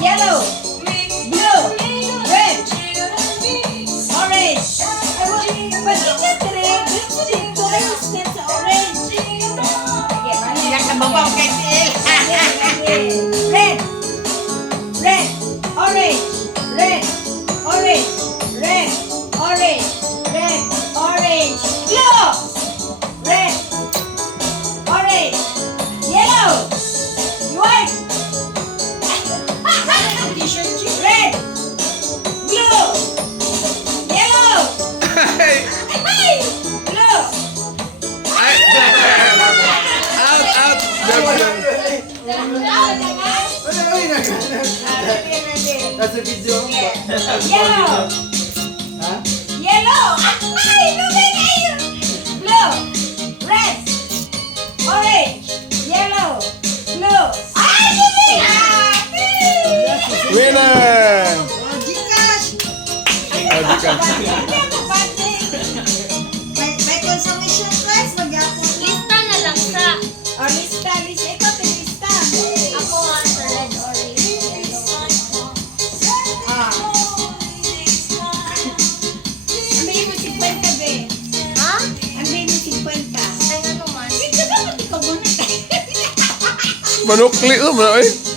Yellow. Blue. Red. Orange. But it's not red. It's orange. It's orange. Yang nababang kecil. Red. Red. Orange. Red. Orange. Red. Orange. Red. Orange. Blue. Red. Orange. Yellow. White. Red. Blue. Yellow. Blue. Out. Nasa video mo ba? Yellow. Ha? Yellow. Ay, lubay kayo. Blue. Red. Orange. Yellow. Blue. Ay, lubay. Winner! Gcash. Di ka. May consumption price magyapon. Lista na lang sa O, lista. Ito, lista. ako nga sa red orange. Ah. Ambilin mo 50, be. Ha? Ambilin mo 50. Ay, ano man? Ito dapat ikaw muna. Manukli mo na eh.